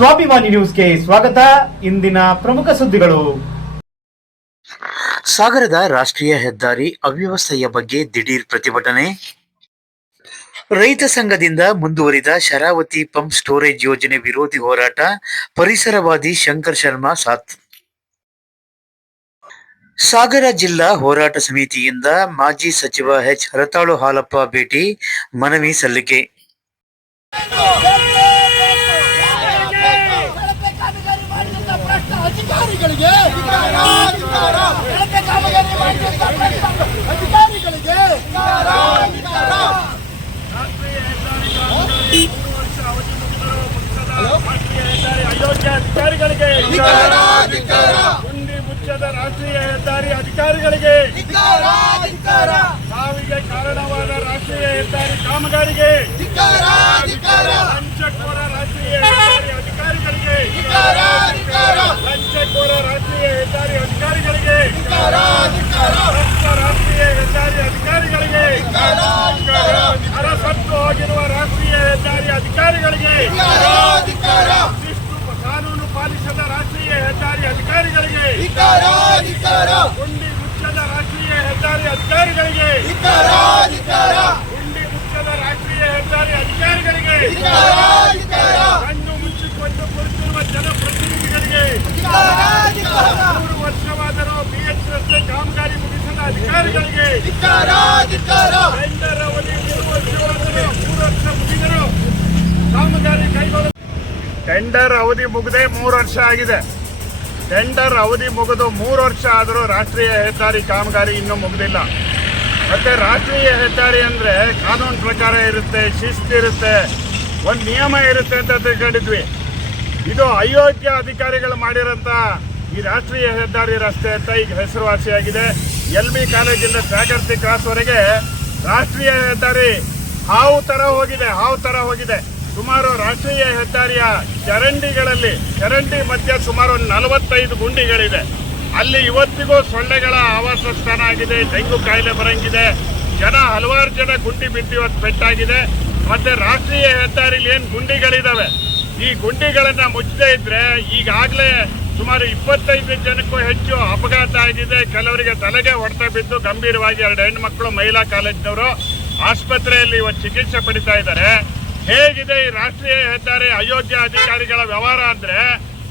ಸ್ವಾಭಿಮಾನಿ ನ್ಯೂಸ್ಗೆ ಸ್ವಾಗತ. ಇಂದಿನ ಪ್ರಮುಖ ಸುದ್ದಿಗಳು. ಸಾಗರದ ರಾಷ್ಟ್ರೀಯ ಹೆದ್ದಾರಿ ಅವ್ಯವಸ್ಥೆಯ ಬಗ್ಗೆ ದಿಢೀರ್ ಪ್ರತಿಭಟನೆ. ರೈತ ಸಂಘದಿಂದ ಮುಂದುವರಿದ ಶರಾವತಿ ಪಂಪ್ ಸ್ಟೋರೇಜ್ ಯೋಜನೆ ವಿರೋಧಿ ಹೋರಾಟ ಪರಿಸರವಾದಿ ಶಂಕರ್ ಶರ್ಮಾ ಸಾತ್ ಸಾಗರ ಜಿಲ್ಲಾ ಹೋರಾಟ ಸಮಿತಿಯಿಂದ ಮಾಜಿ ಸಚಿವ ಎಚ್. ಹರತಾಳು ಹಾಲಪ್ಪ ಭೇಟಿ, ಮನವಿ ಸಲ್ಲಿಕೆ ಕಳಪೆ ಕಾಮಗಾರಿ ಮಾಡಿದಂತ ಭ್ರಷ್ಟ ಅಧಿಕಾರಿಗಳಿಗೆ ಕಳಪೆ ಕಾಮಗಾರಿ ಮಾಡಿದಂತ ಭ್ರಷ್ಟ ಅಧಿಕಾರಿಗಳಿಗೆ ಅಧಿಕಾರಿಗಳಿಗೆ ಗುಂಡಿ ಮುಚ್ಚದ ರಾಷ್ಟ್ರೀಯ ಹೆದ್ದಾರಿ ಅಧಿಕಾರಿಗಳಿಗೆ ಸಾವಿಗೆ ಕಾರಣವಾದ ರಾಷ್ಟ್ರೀಯ ಹೆದ್ದಾರಿ ಕಾಮಗಾರಿಗೆ ಲಂಚಕೋರ ರಾಷ್ಟ್ರೀಯ ಹೆದ್ದಾರಿ ಅಧಿಕಾರಿಗಳಿಗೆ ಲಂಚಕೋರ ರಾಷ್ಟ್ರೀಯ ಹೆದ್ದಾರಿ ಅಧಿಕಾರಿಗಳಿಗೆ ರಾಷ್ಟ್ರೀಯ ಹೆದ್ದಾರಿ ಅಧಿಕಾರಿಗಳಿಗೆ ಅರಸತ್ತು ಆಗಿರುವ ರಾಷ್ಟ್ರೀಯ ಹೆದ್ದಾರಿ ಅಧಿಕಾರಿಗಳಿಗೆ ಶಿಸ್ತು ಕಾನೂನು ಪಾಲಿಸದ ರಾಷ್ಟ್ರೀಯ ಅಧಿಕಾರಿಗಳಿಗೆ ಗುಂಡಿ ಮುಚ್ಚದ ರಾಷ್ಟ್ರೀಯ ಹೆದ್ದಾರಿ ಅಧಿಕಾರಿಗಳಿಗೆ ಗುಂಡಿ ಮುಚ್ಚದ ರಾಷ್ಟ್ರೀಯ ಹೆದ್ದಾರಿ ಅಧಿಕಾರಿಗಳಿಗೆ ಕಣ್ಣು ಮುಚ್ಚಿಕೊಂಡು ಕುಳಿತಿರುವ ಜನಪ್ರತಿನಿಧಿಗಳಿಗೆ ಮೂರು ವರ್ಷವಾದರೂ ಬಿಎಚ್ ರಸ್ತೆ ಕಾಮಗಾರಿ ಮುಗಿಸಿದ ಅಧಿಕಾರಿಗಳಿಗೆ ಟೆಂಡರ್ ಅವಧಿ ಮೂರು ವರ್ಷವಾದರೂ ಮೂರು ವರ್ಷ ಮುಗಿದರೂ ಕಾಮಗಾರಿ ಕೈಗೊಳ್ಳ ಟೆಂಡರ್ ಅವಧಿ ಮುಗದೆ ಮೂರು ವರ್ಷ ಆಗಿದೆ. ಟೆಂಡರ್ ಅವಧಿ ಮುಗಿದು ಮೂರು ವರ್ಷ ಆದರೂ ರಾಷ್ಟ್ರೀಯ ಹೆದ್ದಾರಿ ಕಾಮಗಾರಿ ಇನ್ನೂ ಮುಗಿದಿಲ್ಲ. ಮತ್ತೆ ರಾಷ್ಟ್ರೀಯ ಹೆದ್ದಾರಿ ಅಂದರೆ ಕಾನೂನು ಪ್ರಕಾರ ಇರುತ್ತೆ ಶಿಸ್ತಿರುತ್ತೆ ಒಂದು ನಿಯಮ ಇರುತ್ತೆ ಅಂತ ತಿಳ್ಕೊಂಡಿದ್ವಿ. ಇದು ಅಯೋಗ್ಯ ಅಧಿಕಾರಿಗಳು ಮಾಡಿರೋಂಥ ಈ ರಾಷ್ಟ್ರೀಯ ಹೆದ್ದಾರಿ ರಸ್ತೆ ಅಂತ ಈಗ ಹೆಸರುವಾಸಿಯಾಗಿದೆ. ಎಲ್ ಬಿ ಕಾಲೇಜಿಂದ ಜಾಗೃತಿ ಕ್ರಾಸ್ವರೆಗೆ ರಾಷ್ಟ್ರೀಯ ಹೆದ್ದಾರಿ ಹಾವು ಥರ ಹೋಗಿದೆ, ಹಾವು ಥರ ಹೋಗಿದೆ. ಸುಮಾರು ರಾಷ್ಟ್ರೀಯ ಹೆದ್ದಾರಿಯ ಚರಂಡಿಗಳಲ್ಲಿ, ಚರಂಡಿ ಮಧ್ಯ ಸುಮಾರು ನಲವತ್ತೈದು ಗುಂಡಿಗಳಿದೆ. ಅಲ್ಲಿ ಇವತ್ತಿಗೂ ಸೊಳ್ಳೆಗಳ ಆವಾಸ ಸ್ಥಾನ ಆಗಿದೆ, ಡೆಂಗು ಕಾಯಿಲೆ ಬರಂಗಿದೆ. ಜನ ಹಲವಾರು ಜನ ಗುಂಡಿ ಬಿದ್ದು ಇವತ್ತು ಪೆಟ್ಟಾಗಿದೆ ಮತ್ತೆ ರಾಷ್ಟ್ರೀಯ ಹೆದ್ದಾರಿಲಿ ಏನು ಗುಂಡಿಗಳಿದ್ದಾವೆ ಈ ಗುಂಡಿಗಳನ್ನು ಮುಚ್ಚದೇ ಇದ್ರೆ ಈಗಾಗಲೇ ಸುಮಾರು ಇಪ್ಪತ್ತೈದು ಜನಕ್ಕೂ ಹೆಚ್ಚು ಅಪಘಾತ ಆಗಿದೆ. ಕೆಲವರಿಗೆ ತಲೆಗೆ ಹೊಡೆತ ಬಿದ್ದು ಗಂಭೀರವಾಗಿ ಎರಡು ಹೆಣ್ಣು ಮಕ್ಕಳು ಮಹಿಳಾ ಕಾಲೇಜಿನವರು ಆಸ್ಪತ್ರೆಯಲ್ಲಿ ಇವತ್ತು ಚಿಕಿತ್ಸೆ ಪಡಿತಾ ಇದ್ದಾರೆ. ಹೇಗಿದೆ ಈ ರಾಷ್ಟ್ರೀಯ ಹೆದ್ದಾರಿ ಅಯೋಧ್ಯೆ ಅಧಿಕಾರಿಗಳ ವ್ಯವಹಾರ ಅಂದ್ರೆ,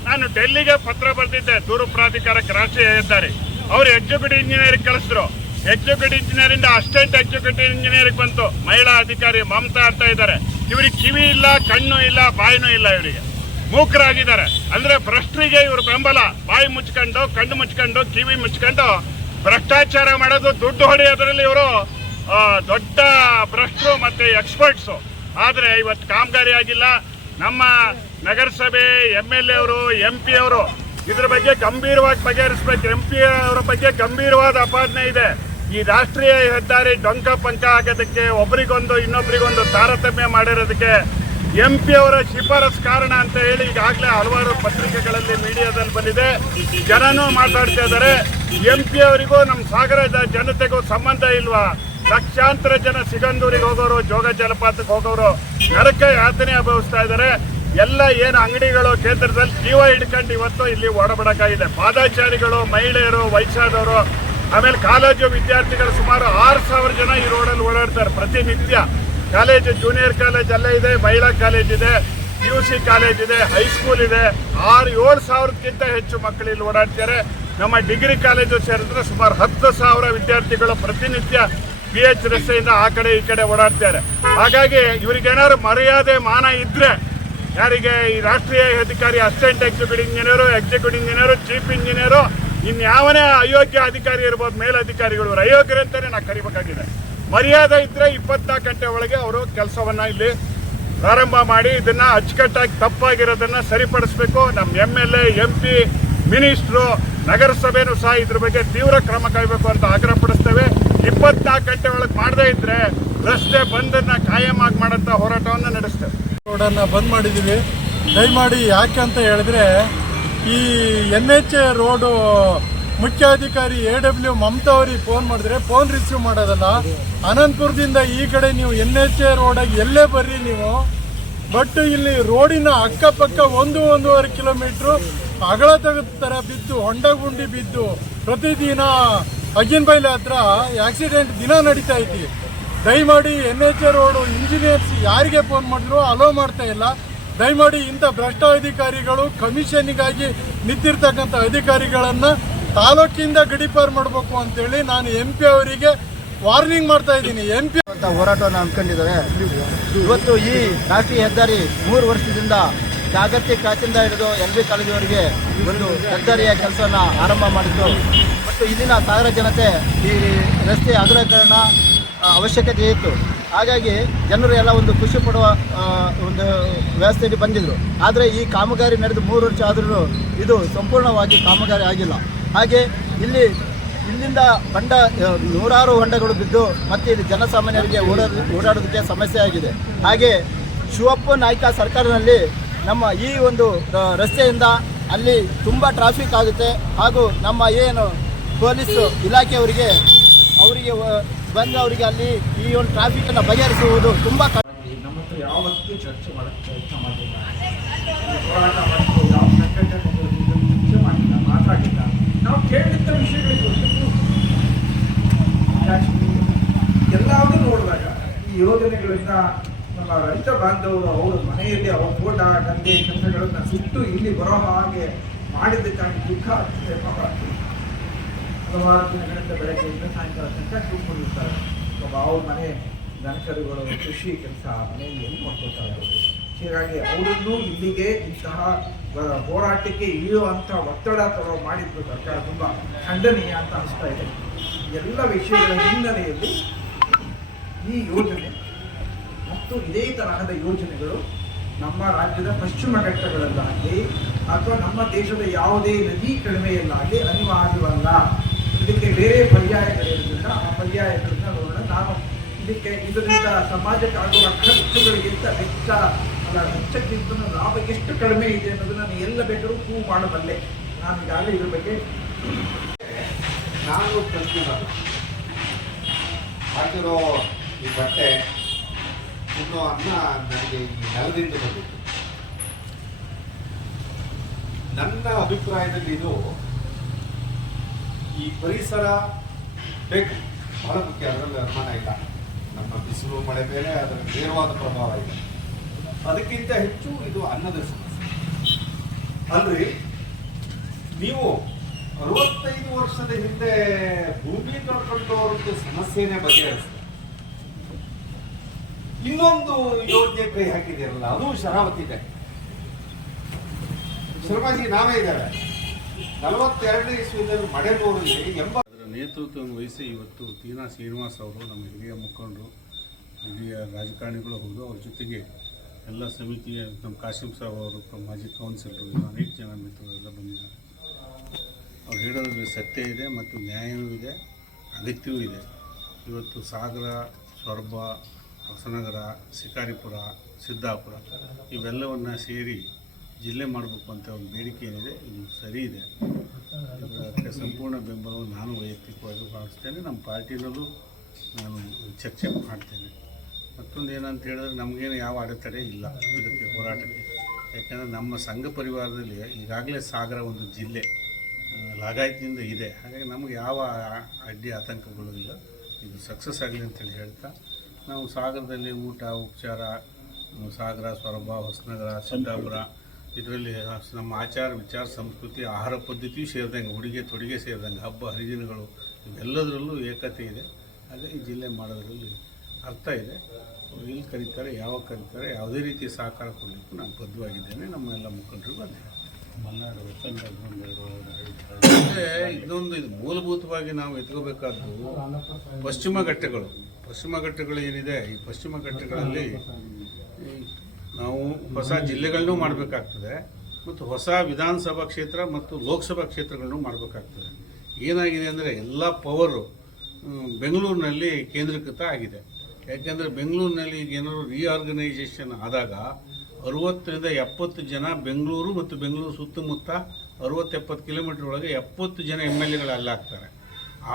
ನಾನು ಡೆಲ್ಲಿಗೆ ಪತ್ರ ಬರೆದಿದ್ದೆ, ದೂರು ಪ್ರಾಧಿಕಾರಕ್ಕೆ ರಾಷ್ಟ್ರೀಯ ಹೆದ್ದಾರಿ. ಅವರು ಎಕ್ಸಿಕ್ಯೂಟಿವ್ ಇಂಜಿನಿಯರಿಂಗ್ ಕಳಿಸಿದ್ರು. ಎಕ್ಸಿಕ್ಯೂಟಿವ್ ಇಂಜಿನಿಯರ್ ಇಂದ ಅಸಿಸ್ಟೆಂಟ್ ಎಕ್ಸಿಕ್ಯೂಟಿವ್ ಇಂಜಿನಿಯರಿಂಗ್ ಬಂತು. ಮಹಿಳಾ ಅಧಿಕಾರಿ ಮಮತಾ ಅಂತ ಇದ್ದಾರೆ. ಇವರಿಗೆ ಕಿವಿ ಇಲ್ಲ, ಕಣ್ಣು ಇಲ್ಲ, ಬಾಯಿನೂ ಇಲ್ಲ ಇವರಿಗೆ. ಮೂಕರಾಗಿದ್ದಾರೆ. ಅಂದ್ರೆ ಭ್ರಷ್ಟರಿಗೆ ಇವರು ಬೆಂಬಲ. ಬಾಯಿ ಮುಚ್ಕೊಂಡು, ಕಣ್ಣು ಮುಚ್ಕೊಂಡು, ಕಿವಿ ಮುಚ್ಕೊಂಡು ಭ್ರಷ್ಟಾಚಾರ ಮಾಡೋದು ದುಡ್ಡು ಹೊಡೆಯೋದ್ರಲ್ಲಿ ಇವರು ದೊಡ್ಡ ಭ್ರಷ್ಟರು ಮತ್ತೆ ಎಕ್ಸ್ಪರ್ಟ್ಸು ಆದ್ರೆ ಇವತ್ತು ಕಾಮಗಾರಿ ಆಗಿಲ್ಲ. ನಮ್ಮ ನಗರಸಭೆ ಎಂ ಎಲ್ ಎ ಅವರು ಎಂ ಪಿ ಅವರು ಇದ್ರ ಬಗ್ಗೆ ಗಂಭೀರವಾಗಿ ಬಗೆಹರಿಸ್ಬೇಕು. ಎಂ ಪಿ ಅವರ ಬಗ್ಗೆ ಗಂಭೀರವಾದ ಅಪಾದನೆ ಇದೆ. ಈ ರಾಷ್ಟ್ರೀಯ ಹೆದ್ದಾರಿ ಡೊಂಕ ಪಂಕ ಆಗೋದಕ್ಕೆ ಒಬ್ರಿಗೊಂದು, ಇನ್ನೊಬ್ರಿಗೊಂದು ತಾರತಮ್ಯ ಮಾಡಿರೋದಕ್ಕೆ ಎಂ ಪಿ ಅವರ ಶಿಫಾರಸ್ ಕಾರಣ ಅಂತ ಹೇಳಿ ಈಗಾಗಲೇ ಹಲವಾರು ಪತ್ರಿಕೆಗಳಲ್ಲಿ ಮೀಡಿಯಾದಲ್ಲಿ ಬಂದಿದೆ. ಜನನೂ ಮಾತಾಡ್ತಾ ಇದ್ದಾರೆ. ಎಂ ಪಿ ಅವರಿಗೂ ನಮ್ಮ ಸಾಗರದ ಜನತೆಗೂ ಸಂಬಂಧ ಇಲ್ವಾ? ಲಕ್ಷಾಂತರ ಜನ ಸಿಗಂದೂರಿಗೆ ಹೋಗೋರು, ಜೋಗ ಜಲಪಾತಕ್ಕೆ ಹೋಗೋರು, ನರಕ ಯಾತನೆ ಅನುಭವಿಸ್ತಾ ಇದ್ದಾರೆ. ಎಲ್ಲ ಏನು ಅಂಗಡಿಗಳು, ಕೇಂದ್ರದಲ್ಲಿ ಜೀವ ಹಿಡ್ಕೊಂಡು ಇವತ್ತು ಇಲ್ಲಿ ಓಡಬಡಕಾಗಿದೆ ಪಾದಾಚಾರಿಗಳು, ಮಹಿಳೆಯರು, ವಯಸ್ಸಾದವರು, ಆಮೇಲೆ ಕಾಲೇಜು ವಿದ್ಯಾರ್ಥಿಗಳು ಸುಮಾರು ಆರು ಸಾವಿರ ಜನ ಈ ರೋಡಲ್ಲಿ ಓಡಾಡ್ತಾರೆ ಪ್ರತಿನಿತ್ಯ ಕಾಲೇಜು ಜೂನಿಯರ್ ಕಾಲೇಜ್ ಅಲ್ಲೇ ಇದೆ, ಮಹಿಳಾ ಕಾಲೇಜ್ ಇದೆ ಪಿ ಯು ಸಿ ಕಾಲೇಜ್ ಇದೆ ಹೈಸ್ಕೂಲ್ ಇದೆ. ಆರು, ಏಳು ಸಾವಿರಕ್ಕಿಂತ ಹೆಚ್ಚು ಮಕ್ಕಳು ಇಲ್ಲಿ ಓಡಾಡ್ತಾರೆ ನಮ್ಮ ಡಿಗ್ರಿ ಕಾಲೇಜು ಸೇರಿದ್ರೆ ಸುಮಾರು ಹತ್ತು ಸಾವಿರ ವಿದ್ಯಾರ್ಥಿಗಳು ಪ್ರತಿನಿತ್ಯ ಪಿ ಎಚ್ ರಸ್ತೆಯಿಂದ ಆ ಕಡೆ ಈ ಕಡೆ ಓಡಾಡ್ತಾರೆ ಹಾಗಾಗಿ ಇವ್ರಿಗೇನಾದ್ರು ಮರ್ಯಾದೆ ಮಾನ ಇದ್ರೆ ಯಾರಿಗೆ ಈ ರಾಷ್ಟ್ರೀಯ ಅಧಿಕಾರಿ assistant executive engineer executive engineer, chief engineer ಇನ್ಯಾವನೇ ಅಯೋಗ್ಯ ಅಧಿಕಾರಿ ಇರ್ಬೋದು, ಮೇಲಧಿಕಾರಿಗಳು, ಅಯೋಗ್ಯರು ಅಯೋಗ್ಯರಂತಾನೆ ನಾ ಕರಿಬೇಕಾಗಿದೆ. ಮರ್ಯಾದೆ ಇದ್ರೆ ಇಪ್ಪತ್ನಾಲ್ಕು ಗಂಟೆ ಒಳಗೆ ಅವರು ಕೆಲಸವನ್ನ ಇಲ್ಲಿ ಪ್ರಾರಂಭ ಮಾಡಿ ಇದನ್ನ ಅಚ್ಚುಕಟ್ಟಾಗಿ ತಪ್ಪಾಗಿರೋದನ್ನ ಸರಿಪಡಿಸಬೇಕು. ನಮ್ಮ M L A M P minister ನಗರಸಭೆನೂ ಸಹ ಇದ್ರ ಬಗ್ಗೆ ತೀವ್ರ ಕ್ರಮ ಕೈಬೇಕು ಅಂತ ಆಗ್ರಹ ಪಡಿಸ್ತೇವೆ ಇಪ್ಪತ್ನಾಲ್ಕು ಗಂಟೆ ಒಳಗೆ ಮಾಡದೇ ಇದ್ರೆ ರಸ್ತೆ ಬಂದನ್ನ ಕಾಯಮಾಗಿ ಮಾಡಂತ ಹೋರಾಟವನ್ನು ನಡೆಸ್ತೇವೆ ರೋಡನ್ನು ಬಂದ್ ಮಾಡಿದ್ದೀವಿ ದಯಮಾಡಿ ಯಾಕೆ ಅಂತ ಹೇಳಿದ್ರೆ, ಈ ಎನ್ ಎಚ್ ಎ ರೋಡು ಮುಖ್ಯಾಧಿಕಾರಿ ಎ ಡಬ್ಲ್ಯೂ ಮಮತಾ ಅವ್ರಿಗೆ ಫೋನ್ ಮಾಡಿದ್ರೆ, ಫೋನ್ ರಿಸೀವ್ ಮಾಡೋದಲ್ಲ. ಅನಂತಪುರದಿಂದ ಈ ಕಡೆ ನೀವು ಎನ್ ಎಚ್ ಎ ರೋಡಾಗಿ ಎಲ್ಲೇ ಬರ್ರಿ ನೀವು. ಬಟ್ ಇಲ್ಲಿ ರೋಡಿನ ಅಕ್ಕಪಕ್ಕ ಒಂದು ಒಂದೂವರೆ ಕಿಲೋಮೀಟ್ರು ಅಗಳ ತೆಗೆದ ಥರ ಬಿದ್ದು ಹೊಂಡ ಗುಂಡಿ ಬಿದ್ದು ಪ್ರತಿದಿನ ಅಜ್ಜಿನಬೈಲೆ ಹತ್ರ ಆಕ್ಸಿಡೆಂಟ್ ದಿನ ನಡೀತಾ ಐತಿ. ದಯಮಾಡಿ N H A road engineers ಯಾರಿಗೆ ಫೋನ್ ಮಾಡಿದ್ರು ಅಲೋ ಮಾಡ್ತಾ ಇಲ್ಲ. ದಯಮಾಡಿ ಇಂಥ ಭ್ರಷ್ಟ ಅಧಿಕಾರಿಗಳು ಕಮಿಷನ್ನಿಗಾಗಿ ನಿಂತಿರ್ತಕ್ಕಂಥ ಅಧಿಕಾರಿಗಳನ್ನು ತಾಲೂಕಿಂದ ಗಡಿಪಾರು ಮಾಡಬೇಕು ಅಂತೇಳಿ ನಾನು ಎಂ ಪಿ ಅವರಿಗೆ ವಾರ್ನಿಂಗ್ ಮಾಡ್ತಾ ಇದ್ದೀನಿ. ಎಂ ಪಿ ಅಂತ ಹೋರಾಟವನ್ನು ಹಮ್ಮಿಕೊಂಡಿದ್ದಾರೆ ಇವತ್ತು ಈ ರಾಷ್ಟ್ರೀಯ ಹೆದ್ದಾರಿ ಮೂರು ವರ್ಷದಿಂದ ಜಾಗತಿಕ ಕಾಚಿಂದ ಹಿಡಿದು ಎಲ್ ಬಿ ಕಾಲೇಜಿನವರಿಗೆ ಒಂದು ಹೆದ್ದಾರಿಯ ಕೆಲಸವನ್ನು ಆರಂಭ ಮಾಡಿದ್ದು. ಮತ್ತು ಇಲ್ಲಿನ ಸಾಗರ ಜನತೆ ಈ ರಸ್ತೆ ಅಗಲೀಕರಣ ಅವಶ್ಯಕತೆ ಇತ್ತು. ಹಾಗಾಗಿ ಜನರು ಎಲ್ಲ ಒಂದು ಖುಷಿ ಪಡುವ ಒಂದು ವ್ಯವಸ್ಥೆಯಲ್ಲಿ ಬಂದಿದ್ದರು ಆದರೆ ಈ ಕಾಮಗಾರಿ ನಡೆದು ಮೂರು ವರ್ಷ ಆದರೂ ಇದು ಸಂಪೂರ್ಣವಾಗಿ ಕಾಮಗಾರಿ ಆಗಿಲ್ಲ. ಹಾಗೆ ಇಲ್ಲಿ ಇಲ್ಲಿಂದ ಆ, ನೂರಾರು ಹೊಂಡಗಳು ಬಿದ್ದು ಮತ್ತೆ ಇಲ್ಲಿ ಜನಸಾಮಾನ್ಯರಿಗೆ ಓಡಾಡ ಓಡಾಡೋದಕ್ಕೆ ಸಮಸ್ಯೆ ಆಗಿದೆ. ಹಾಗೆ ಶಿವಪ್ಪ ನಾಯ್ಕ ಸರ್ಕಾರದಲ್ಲಿ ನಮ್ಮ ಈ ಒಂದು ರಸ್ತೆಯಿಂದ ಅಲ್ಲಿ ತುಂಬ ಟ್ರಾಫಿಕ್ ಆಗುತ್ತೆ. ಹಾಗೂ ನಮ್ಮ ಏನು ಪೊಲೀಸ್ ಇಲಾಖೆಯವರಿಗೆ, ಅವರಿಗೆ ಬಂದು ಅವರಿಗೆ ಅಲ್ಲಿ ಈ ಒಂದು ಟ್ರಾಫಿಕನ್ನು ಬಗೆಹರಿಸುವುದು ತುಂಬ ನಮ್ಮ ಹತ್ರ ಯಾವತ್ತೂ ಚರ್ಚೆ ಮಾಡಕ್ಕೆ ಪ್ರಯತ್ನ ಮಾಡಿಲ್ಲ. ಯಾವ ಸಂಘಟನೆ ಚರ್ಚೆ ಮಾಡಿಲ್ಲ, ಮಾತಾಡಿಲ್ಲ. ನಾವು ಕೇಳಿದ್ದ ವಿಷಯಗಳು ಎಲ್ಲಾದರೂ ನೋಡಿದಾಗ ಈ ಯೋಜನೆಗಳಿಂದ ನಮ್ಮ ರೈತ ಬಾಂಧವರು ಅವರ ಮನೆಯಲ್ಲಿ ಅವರ ತೋಟ ಗಂಧೆ ಕೆಲಸಗಳನ್ನ ಸುಟ್ಟು ಇಲ್ಲಿ ಬರೋ ಹಾಗೆ ಮಾಡಿದ್ದಕ್ಕಾಗಿ ದುಃಖ ಆಗ್ತದೆ. ಹಲವಾರು ದಿನಗಳಿಂದ ಬೆಳಗ್ಗೆಯಿಂದ ಸಾಯಂಕಾಲ ತನಕ ಕೂತ್ಕೊಂಡಿರ್ತಾರೆ ಒಬ್ಬ ಅವ್ರ ಮನೆ ದನಕರುಗಳು, ಕೃಷಿ ಕೆಲಸ ಮನೆಯಲ್ಲಿ ಎಲ್ಲಿ ಮಾಡ್ಕೊಳ್ತಾರೆ ಹೀಗಾಗಿ ಅವರನ್ನು ಇಲ್ಲಿಗೆ ಇಂತಹ ಹೋರಾಟಕ್ಕೆ ಇಳಿಯುವಂಥ ಒತ್ತಡ ತರೋ ಮಾಡಿದ್ದು ಸರ್ಕಾರ ತುಂಬ ಖಂಡನೀಯ ಅಂತ ಅನಿಸ್ತಾ ಇದೆ. ಎಲ್ಲ ವಿಷಯಗಳ ಹಿನ್ನೆಲೆಯಲ್ಲಿ ಈ ಯೋಜನೆ ಮತ್ತು ಇದೇ ತರಹದ ಯೋಜನೆಗಳು ನಮ್ಮ ರಾಜ್ಯದ ಪಶ್ಚಿಮ ಘಟ್ಟಗಳಲ್ಲಾಗಲಿ ಅಥವಾ ನಮ್ಮ ದೇಶದ ಯಾವುದೇ ನದಿ ಕಡಿಮೆಯಲ್ಲಾಗಲಿ ಅನಿವಾರ್ಯವಲ್ಲ. ಇದಕ್ಕೆ ಬೇರೆ ಪರ್ಯಾಯಗಳಿರೋದ್ರಿಂದ ಆ ಪರ್ಯಾಯಗಳನ್ನ ನೋಡೋಣ. ನಾನು ಇದಕ್ಕೆ ಇದರಿಂದ ಸಮಾಜಕ್ಕಾಗುವ ಖರ್ಚುಗಳಿಗಿಂತ ವೆಚ್ಚ, ಅಲ್ಲ ವೆಚ್ಚಕ್ಕಿಂತ ಲಾಭ ಎಷ್ಟು ಕಡಿಮೆ ಇದೆ ಅನ್ನೋದನ್ನ ನಾನು ಎಲ್ಲ ಬೇಕಾದ್ರೂ ಪ್ರೂವ್ ಮಾಡಬಲ್ಲೆ. ನಾನು ಈಗಾಗಲೇ ಇದ್ರ ಬಗ್ಗೆ ನಾನು ಕಲ್ತಿರೋದು ಹಾಕಿರೋ ಈ ಬಟ್ಟೆ ತಿನ್ನೋ ಅನ್ನ ನನಗೆ ಈ ನೆಲದಿಂದ ಬಂದಿತ್ತು. ನನ್ನ ಅಭಿಪ್ರಾಯದಲ್ಲಿ ಇದು ಈ ಪರಿಸರ ಬೇಕು ಬಹಳ ಮುಖ್ಯ ಅದರಲ್ಲಿ ಅನುಮಾನ ಇಲ್ಲ. ನಮ್ಮ ಬಿಸಿಲು ಮಳೆ ಮೇಲೆ ಅದರ ನೇರವಾದ ಪ್ರಭಾವ ಇದೆ. ಅದಕ್ಕಿಂತ ಹೆಚ್ಚು ಇದು ಅನ್ನದ ಸಮಸ್ಯೆ. ಅಲ್ರಿ ನೀವು ಅರವತ್ತೈದು ವರ್ಷದ ಹಿಂದೆ ಭೂಮಿ ಕಳ್ಕೊಂಡವ್ರದ್ದು ಸಮಸ್ಯೆನೇ ಬಗೆಹರಿಸಿದೆ ಇನ್ನೊಂದು ಯೋಜನೆ ಕೈ ಹಾಕಿದಿರಲ್ಲ ಅದು ಶರಾವತಿ ಇದೆ ಶರ್ಮಾಜಿ, ನಾವೇ ಇದ್ದಾರೆ ಇಸ್ವಿನಲ್ಲಿ ಅದರ ನೇತೃತ್ವವನ್ನು ವಹಿಸಿ ಇವತ್ತು ತೀನಾ ಶ್ರೀನಿವಾಸ್ ಅವರು ನಮ್ಮ ಹಿರಿಯ ಮುಖಂಡರು, ಹಿರಿಯ ರಾಜಕಾರಣಿಗಳು ಹೌದು, ಅವ್ರ ಜೊತೆಗೆ ಎಲ್ಲ ಸಮಿತಿಯ ನಮ್ಮ ಕಾಶಿಂ ಸಾಬ್ ಅವರು ಮಾಜಿ ಕೌನ್ಸಿಲರು ಅನೇಕ ಜನ ಮಿತ್ರರೆಲ್ಲ ಬಂದಿದ್ದಾರೆ. ಅವ್ರು ಹೇಳೋದ್ರಲ್ಲಿ ಸತ್ಯ ಇದೆ ಮತ್ತು ನ್ಯಾಯವೂ ಇದೆ, ಅಗತ್ಯವೂ ಇದೆ. ಇವತ್ತು ಸಾಗರ, ಸೊರಬ, ಹೊಸನಗರ, ಶಿಕಾರಿಪುರ, ಸಿದ್ದಾಪುರ ಇವೆಲ್ಲವನ್ನು ಸೇರಿ ಜಿಲ್ಲೆ ಮಾಡಬೇಕು ಅಂತ ಒಂದು ಬೇಡಿಕೆ ಏನಿದೆ ಇದು ಸರಿ ಇದೆ. ಅದಕ್ಕೆ ಸಂಪೂರ್ಣ ಬೆಂಬಲವನ್ನು ನಾನು ವೈಯಕ್ತಿಕವಾಗಿ ಭಾವಿಸ್ತೇನೆ ನಮ್ಮ ಪಾರ್ಟಿನಲ್ಲೂ ನಾನು ಚರ್ಚೆ ಮಾಡ್ತೇನೆ. ಮತ್ತೊಂದು ಏನಂತ ಹೇಳಿದ್ರೆ ನಮಗೇನು ಯಾವ ಅಡೆತಡೆ ಇಲ್ಲ ಇದಕ್ಕೆ ಹೋರಾಟಕ್ಕೆ. ಯಾಕಂದರೆ ನಮ್ಮ ಸಂಘ ಪರಿವಾರದಲ್ಲಿ ಈಗಾಗಲೇ ಸಾಗರ ಒಂದು ಜಿಲ್ಲೆ ಆ, ಇದೆ. ಹಾಗಾಗಿ ನಮಗೆ ಯಾವ ಅಡ್ಡಿ ಆತಂಕಗಳು ಇಲ್ಲ. ಇದು ಸಕ್ಸಸ್ ಆಗಲಿ ಅಂತೇಳಿ ಹೇಳ್ತಾ ನಾವು ಸಾಗರದಲ್ಲಿ ಊಟ ಉಪಚಾರ ಸಾಗರ ಸೊರಬ ಹೊಸನಗರ ಸಿದ್ದಾಪುರ ಇದರಲ್ಲಿ ನಮ್ಮ ಆಚಾರ ವಿಚಾರ ಸಂಸ್ಕೃತಿ ಆಹಾರ ಪದ್ಧತಿಯೂ ಸೇರಿದಂಗೆ ಉಡುಗೆ ತೊಡುಗೆ ಸೇರಿದಂಗೆ ಹಬ್ಬ ಹರಿದಿನಗಳು ಇವೆಲ್ಲದರಲ್ಲೂ ಏಕತೆ ಇದೆ. ಹಾಗೆ ಈ ಜಿಲ್ಲೆ ಮಾಡೋದರಲ್ಲಿ ಅರ್ಥ ಇದೆ. ಇಲ್ಲಿ ಎಲ್ಲಿ ಕರೀತಾರೆ ಯಾವಾಗ ಕರೀತಾರೆ ಯಾವುದೇ ರೀತಿ ಸಹಕಾರ ಕೊಡಲಿಕ್ಕೂ ನಾನು ಬದ್ಧವಾಗಿದ್ದೇನೆ. ನಮ್ಮ ಎಲ್ಲ ಮುಖಂಡರು ಬಂದಿದ್ದಾರೆ. ಅಂದರೆ ಇದೊಂದು ಇದು ಮೂಲಭೂತವಾಗಿ ನಾವು ಎತ್ಕೋಬೇಕಾದ್ದು ಪಶ್ಚಿಮ ಘಟ್ಟಗಳು. ಪಶ್ಚಿಮ ಘಟ್ಟಗಳು ಏನಿದೆ? ಈ ಪಶ್ಚಿಮ ಘಟ್ಟಗಳಲ್ಲಿ ನಾವು ಹೊಸ ಜಿಲ್ಲೆಗಳನ್ನೂ ಮಾಡಬೇಕಾಗ್ತದೆ ಮತ್ತು ಹೊಸ ವಿಧಾನಸಭಾ ಕ್ಷೇತ್ರ ಮತ್ತು ಲೋಕಸಭಾ ಕ್ಷೇತ್ರಗಳನ್ನು ಮಾಡಬೇಕಾಗ್ತದೆ. ಏನಾಗಿದೆ ಅಂದರೆ ಎಲ್ಲ ಪವರು ಬೆಂಗಳೂರಿನಲ್ಲಿ ಕೇಂದ್ರೀಕೃತ ಆಗಿದೆ. ಯಾಕೆಂದರೆ ಬೆಂಗಳೂರಿನಲ್ಲಿ ಈಗ ಏನಾದ್ರು ರಿಆರ್ಗನೈಸೇಷನ್ ಆದಾಗ ಅರುವತ್ತರಿಂದ ಎಪ್ಪತ್ತು ಜನ ಬೆಂಗಳೂರು ಮತ್ತು ಬೆಂಗಳೂರು ಸುತ್ತಮುತ್ತ ಅರುವತ್ತೆಪ್ಪತ್ತು ಕಿಲೋಮೀಟರ್ ಒಳಗೆ ಎಪ್ಪತ್ತು ಜನ ಎಂ ಎಲ್ ಎಗಳು ಅಲ್ಲೇ ಆಗ್ತಾರೆ.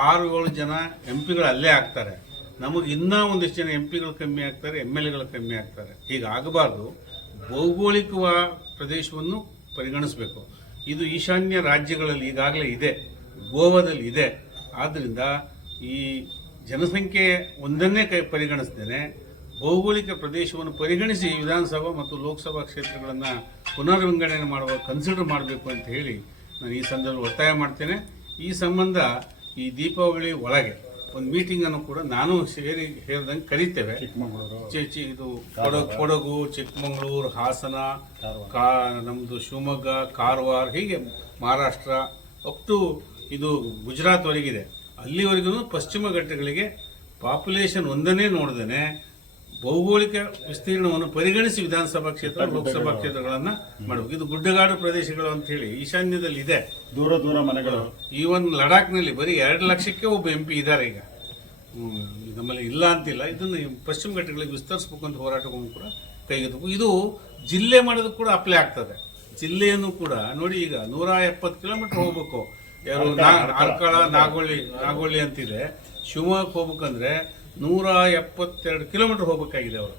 ಆರು ಏಳು ಜನ ಎಂ ಪಿಗಳು ಅಲ್ಲೇ ಆಗ್ತಾರೆ. ನಮಗೆ ಇನ್ನೂ ಒಂದಿಷ್ಟು ಜನ ಎಂ ಪಿಗಳು ಕಮ್ಮಿ ಆಗ್ತಾರೆ ಎಂ ಎಲ್ ಎಗಳು ಕಮ್ಮಿ ಆಗ್ತಾರೆ. ಹೀಗಾಗಬಾರ್ದು ಭೌಗೋಳಿಕ ಪ್ರದೇಶವನ್ನು ಪರಿಗಣಿಸಬೇಕು. ಇದು ಈಶಾನ್ಯ ರಾಜ್ಯಗಳಲ್ಲಿ ಈಗಾಗಲೇ ಇದೆ. ಗೋವಾದಲ್ಲಿ ಇದೆ. ಆದ್ದರಿಂದ ಈ ಜನಸಂಖ್ಯೆ ಒಂದನ್ನೇ ಕೈ ಪರಿಗಣಿಸ್ತೇನೆ ಭೌಗೋಳಿಕ ಪ್ರದೇಶವನ್ನು ಪರಿಗಣಿಸಿ ವಿಧಾನಸಭಾ ಮತ್ತು ಲೋಕಸಭಾ ಕ್ಷೇತ್ರಗಳನ್ನು ಪುನರ್ವಿಂಗಡಣೆ ಮಾಡುವ ಕನ್ಸಿಡರ್ ಮಾಡಬೇಕು ಅಂತ ಹೇಳಿ ನಾನು ಈ ಸಂದರ್ಭ ಒತ್ತಾಯ ಮಾಡ್ತೇನೆ. ಈ ಸಂಬಂಧ ಈ ದೀಪಾವಳಿ ಒಳಗೆ ಒಂದು ಮೀಟಿಂಗನ್ನು ಕೂಡ ನಾನು ಸೇರಿ ಹೇಳ್ದಂಗೆ ಕರಿತೇವೆ. ಚಿಕ್ಕಮಗಳೂರು. ಇದು ಕೊಡಗು ಕೊಡಗು ಚಿಕ್ಕಮಗಳೂರು ಹಾಸನ ಕಾ ನಮ್ಮದು ಶಿವಮೊಗ್ಗ ಕಾರವಾರ ಹೀಗೆ ಮಹಾರಾಷ್ಟ್ರ ಅಪ್ ಟು ಇದು ಗುಜರಾತ್ವರೆಗಿದೆ. ಅಲ್ಲಿವರೆಗೂ ಪಶ್ಚಿಮ ಘಟ್ಟಗಳಿಗೆ ಪಾಪ್ಯುಲೇಷನ್ ಒಂದನ್ನೇ ನೋಡ್ದೇನೆ ಭೌಗೋಳಿಕ ವಿಸ್ತೀರ್ಣವನ್ನು ಪರಿಗಣಿಸಿ ವಿಧಾನಸಭಾ ಕ್ಷೇತ್ರ ಲೋಕಸಭಾ ಕ್ಷೇತ್ರಗಳನ್ನ ಮಾಡಬೇಕು. ಇದು ಗುಡ್ಡಗಾಡು ಪ್ರದೇಶಗಳು ಅಂತ ಹೇಳಿ ಈಶಾನ್ಯದಲ್ಲಿ ಇದೆ. ದೂರ ದೂರ ಮನೆಗಳು. ಈ ಒಂದು ಲಡಾಖ್ನಲ್ಲಿ ಬರೀ ಎರಡು ಲಕ್ಷಕ್ಕೆ ಒಬ್ಬ ಎಂ ಪಿ ಇದ್ದಾರೆ ಈಗ. ನಮ್ಮಲ್ಲಿ ಇಲ್ಲ ಅಂತಿಲ್ಲ. ಇದನ್ನು ಪಶ್ಚಿಮ ಘಟ್ಟಗಳಿಗೆ ವಿಸ್ತರಿಸಬೇಕು ಅಂತ ಹೋರಾಟವನ್ನು ಕೂಡ ಕೈಗೆತ್ತಬೇಕು ಇದು ಜಿಲ್ಲೆ ಮಾಡೋದು ಕೂಡ ಅಪ್ಲೈ ಆಗ್ತದೆ. ಜಿಲ್ಲೆಯನ್ನು ಕೂಡ ನೋಡಿ ಈಗ ನೂರ ಎಪ್ಪತ್ತು ಕಿಲೋಮೀಟರ್ ಹೋಗ್ಬೇಕು. ಯಾರು ಆರ್ಕಳ ನಾಗೋಳಿ ನಾಗೋಳಿ ಅಂತಿದೆ. ಶಿವಮೊಗ್ಗಕ್ಕೆ ಹೋಗ್ಬೇಕಂದ್ರೆ ನೂರ ಎಪ್ಪತ್ತೆರಡು ಕಿಲೋಮೀಟರ್ ಹೋಗಬೇಕಾಗಿದೆ ಅವರು.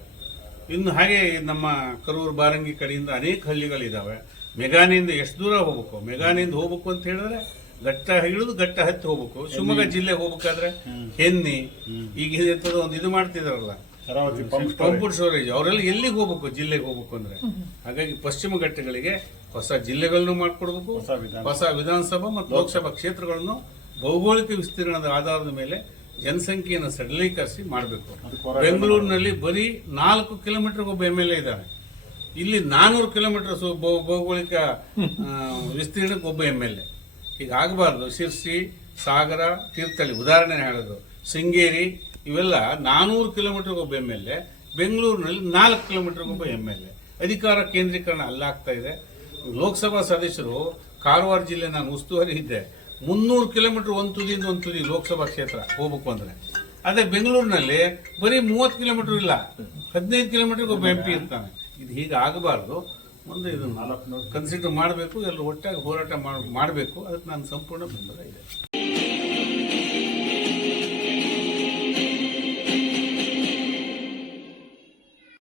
ಇನ್ನು ಹಾಗೆ ನಮ್ಮ ಕರೂರು ಬಾರಂಗಿ ಕಡೆಯಿಂದ ಅನೇಕ ಹಳ್ಳಿಗಳಿದ್ದಾವೆ ಮೆಗಾನಿಂದ ಎಷ್ಟು ದೂರ ಹೋಗ್ಬೇಕು? ಮೆಗಾನಿಂದ ಹೋಗ್ಬೇಕು ಅಂತ ಹೇಳಿದ್ರೆ ಘಟ್ಟ ಹಿಡಿದು ಘಟ್ಟ ಹತ್ತಿ ಹೋಗ್ಬೇಕು. ಶಿವಮೊಗ್ಗ ಜಿಲ್ಲೆ ಹೋಗಬೇಕಾದ್ರೆ ಹೆನ್ನಿ ಈಗ ಇರ್ತದ ಒಂದು ಇದು ಮಾಡ್ತಿದಾರಲ್ಲ. Pumped storage. ಅವರೆಲ್ಲ ಎಲ್ಲಿಗೆ ಹೋಗ್ಬೇಕು? ಜಿಲ್ಲೆಗೆ ಹೋಗ್ಬೇಕು ಅಂದ್ರೆ. ಹಾಗಾಗಿ ಪಶ್ಚಿಮ ಘಟ್ಟಗಳಿಗೆ ಹೊಸ ಜಿಲ್ಲೆಗಳನ್ನು ಮಾಡ್ಕೊಡ್ಬೇಕು. ಹೊಸ ವಿಧಾನಸಭಾ ಮತ್ತು ಲೋಕಸಭಾ ಕ್ಷೇತ್ರಗಳನ್ನು ಭೌಗೋಳಿಕ ವಿಸ್ತೀರ್ಣದ ಆಧಾರದ ಮೇಲೆ ಜನಸಂಖ್ಯೆಯನ್ನು ಸಡಲೀಕರಿಸಿ ಮಾಡಬೇಕು. ಬೆಂಗಳೂರಿನಲ್ಲಿ ಬರೀ ನಾಲ್ಕು ಕಿಲೋಮೀಟರ್ ಒಬ್ಬ ಎಂ ಎಲ್ ಎ ಇದ್ದಾನೆ ಇಲ್ಲಿ ನಾನೂರು ಕಿಲೋಮೀಟರ್ ಭೌಗೋಳಿಕ ವಿಸ್ತೀರ್ಣಕ್ಕೆ ಒಬ್ಬ ಎಂ ಎಲ್ ಎ. ಹೀಗಾಗಬಾರ್ದು ಶಿರ್ಸಿ ಸಾಗರ ತೀರ್ಥಹಳ್ಳಿ ಉದಾಹರಣೆ ಹೇಳೋದು. ಶೃಂಗೇರಿ ಇವೆಲ್ಲ ನಾನೂರು ಕಿಲೋಮೀಟರ್ ಒಬ್ಬ ಎಂ ಎಲ್ ಎ. ಬೆಂಗಳೂರಿನಲ್ಲಿ ನಾಲ್ಕು ಕಿಲೋಮೀಟರ್ ಒಬ್ಬ ಎಂ ಎಲ್ ಎ. ಅಧಿಕಾರ ಕೇಂದ್ರೀಕರಣ ಅಲ್ಲಾಗ್ತಾ ಇದೆ. ಲೋಕಸಭಾ ಸದಸ್ಯರು ಕಾರವಾರ ಜಿಲ್ಲೆ ನಾನು ಉಸ್ತುವಾರಿ ಇದ್ದೆ. ಮುನ್ನೂರು ಕಿಲೋಮೀಟರ್ ಒಂದು ತುದಿಯಿಂದ ಒಂದು ತುದಿ ಲೋಕಸಭಾ ಕ್ಷೇತ್ರ ಹೋಗ್ಬೇಕು ಅಂದ್ರೆ. ಅದೇ ಬೆಂಗಳೂರಿನಲ್ಲಿ ಬರೀ ಮೂವತ್ತು ಕಿಲೋಮೀಟರ್ ಇಲ್ಲ ಹದಿನೈದು ಕಿಲೋಮೀಟರ್ ಒಬ್ಬ ಎಂ ಪಿ ಇರ್ತಾನೆ. ಇದು ಹೀಗೆ ಆಗಬಾರ್ದು. ಮುಂದೆ ಇದನ್ನು ಕನ್ಸಿಡರ್ ಮಾಡಬೇಕು ಎಲ್ಲರೂ ಒಟ್ಟಾಗಿ ಹೋರಾಟ ಮಾಡಬೇಕು. ಅದಕ್ಕೆ ನಾನು ಸಂಪೂರ್ಣ ಬೆಂಬಲ ಇದೆ.